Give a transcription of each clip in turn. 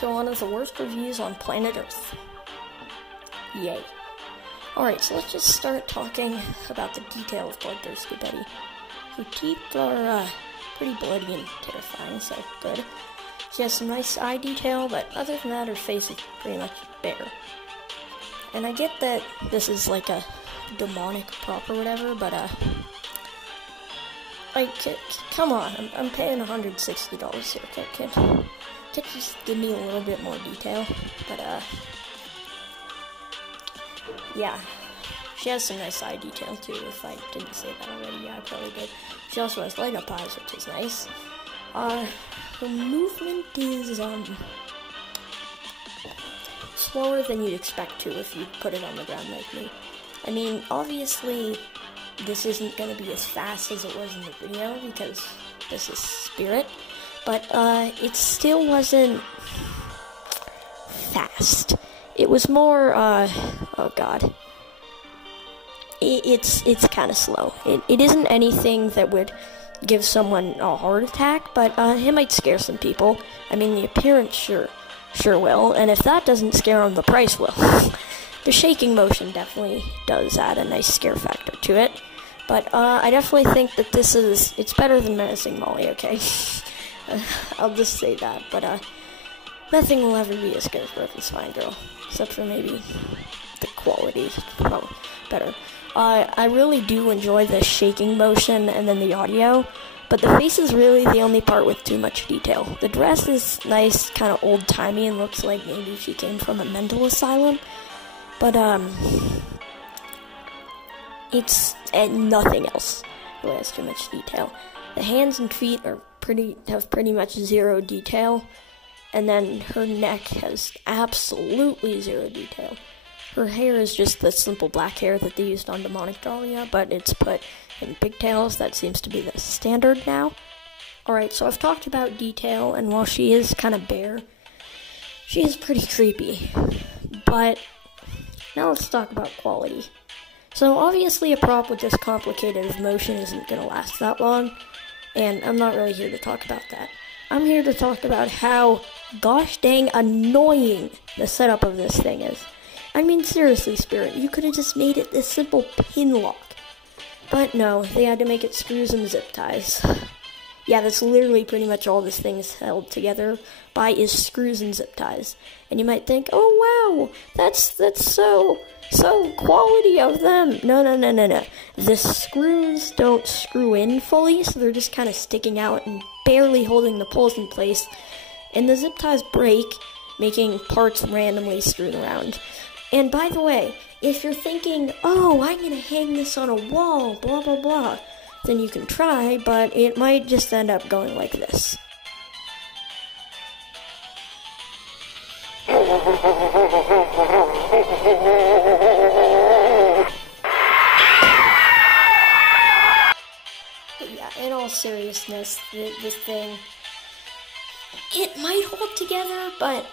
to one of the worst reviews on planet Earth. Yay. Alright, so let's just start talking about the detail of Bloodthirsty Betty. Her teeth are pretty bloody and terrifying, so good. She has some nice eye detail, but other than that, her face is pretty much bare. And I get that this is like a demonic prop or whatever, but like, come on, I'm paying $160 here, can't just give me a little bit more detail, but yeah, she has some nice eye detail too, if I didn't say that already. Yeah, I probably did. She also has light up eyes, which is nice. Her movement is slower than you'd expect to if you put it on the ground like me. I mean, obviously this isn't going to be as fast as it was in the video because this is Spirit, but it still wasn't fast. It was more, oh god, it's kind of slow. It isn't anything that would give someone a heart attack, but it might scare some people. I mean, the appearance sure will, and if that doesn't scare them, the price will. The shaking motion definitely does add a nice scare factor to it, but I definitely think that it's better than Menacing Molly, okay? I'll just say that, but nothing will ever be as good as Broken Spine Girl, except for maybe the quality is probably better. I really do enjoy the shaking motion and then the audio, but the face is really the only part with too much detail. The dress is nice, kind of old-timey, and looks like maybe she came from a mental asylum, but it's nothing else really has too much detail. The hands and feet have pretty much zero detail, and then her neck has absolutely zero detail. Her hair is just the simple black hair that they used on Demonic Dahlia, but it's put in pigtails. That seems to be the standard now. Alright, so I've talked about detail, and while she is kind of bare, she is pretty creepy. But now let's talk about quality. So obviously a prop with this complicated of motion isn't going to last that long, and I'm not really here to talk about that. I'm here to talk about how gosh dang annoying the setup of this thing is. I mean, seriously, Spirit, you could have just made it this simple pin lock. But no, they had to make it screws and zip ties. Yeah, that's literally pretty much all this thing is held together by is screws and zip ties. And you might think, oh wow, that's so quality of them. No. The screws don't screw in fully, so they're just kind of sticking out and barely holding the poles in place. And the zip ties break, making parts randomly strewn around. And by the way, if you're thinking, oh, I'm going to hang this on a wall, blah, blah, blah, then you can try, but it might just end up going like this. But yeah, in all seriousness, this thing, it might hold together, but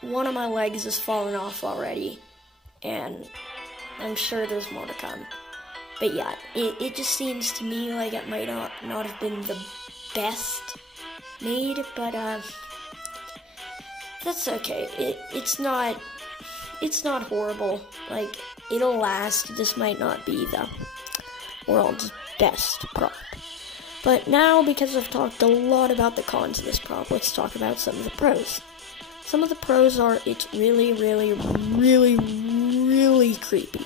one of my legs has fallen off already, and I'm sure there's more to come. But yeah, it just seems to me like it might not have been the best made, but that's okay. It's not horrible. Like, it'll last. It just might not be the world's best prop. But now, because I've talked a lot about the cons of this prop, let's talk about some of the pros. Some of the pros are it's really, really, really, really creepy.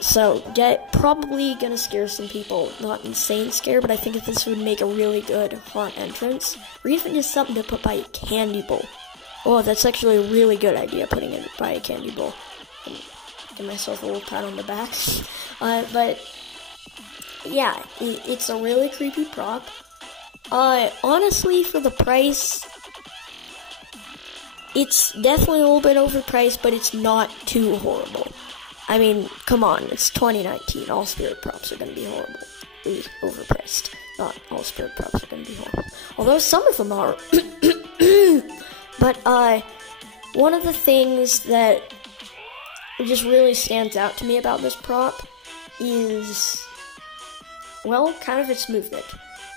So, probably gonna scare some people. Not insane scare, but I think that this would make a really good haunt entrance. Or even just something to put by a candy bowl. Oh, that's actually a really good idea, putting it by a candy bowl. Give myself a little pat on the back. But, yeah, it's a really creepy prop. Honestly, for the price, it's definitely a little bit overpriced, but it's not too horrible. I mean, come on, it's 2019. All Spirit props are going to be horrible. Overpriced. Not all Spirit props are going to be horrible. Although some of them are. But, one of the things that just really stands out to me about this prop is, well, kind of its movement.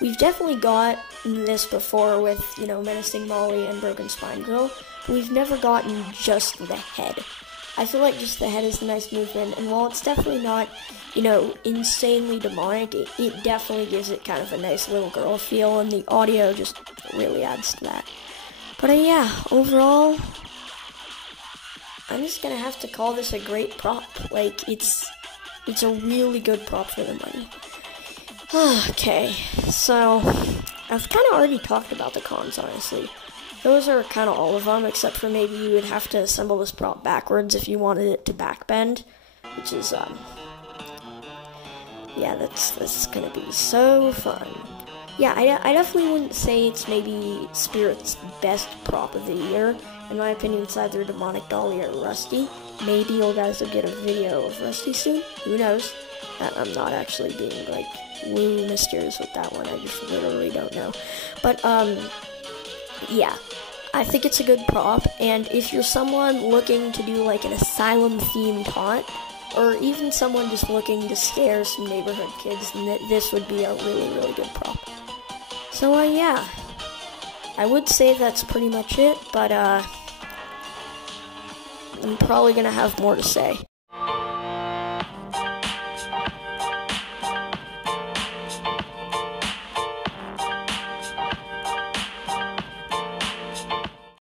we've definitely got this before with, Menacing Molly and Broken Spine Girl, but we've never gotten just the head. I feel like just the head is a nice movement, and while it's definitely not, insanely demonic, it definitely gives it kind of a nice little girl feel, and the audio just really adds to that. But yeah, overall, I'm just gonna have to call this a great prop. Like, it's a really good prop for the money. Okay, so I've kind of already talked about the cons, honestly. Those are kind of all of them, except for maybe you would have to assemble this prop backwards if you wanted it to backbend, which is, yeah, that's gonna be so fun. Yeah, I definitely wouldn't say it's maybe Spirit's best prop of the year. In my opinion, it's either Demonic Dolly or Rusty. Maybe you guys will get a video of Rusty soon. Who knows? I'm not actually being, like, woo mysterious with that one. I just literally don't know. But, yeah. I think it's a good prop, and if you're someone looking to do, like, an asylum-themed haunt, or even someone just looking to scare some neighborhood kids, then this would be a really, really good prop. So, yeah. I would say that's pretty much it, but, I'm probably gonna have more to say.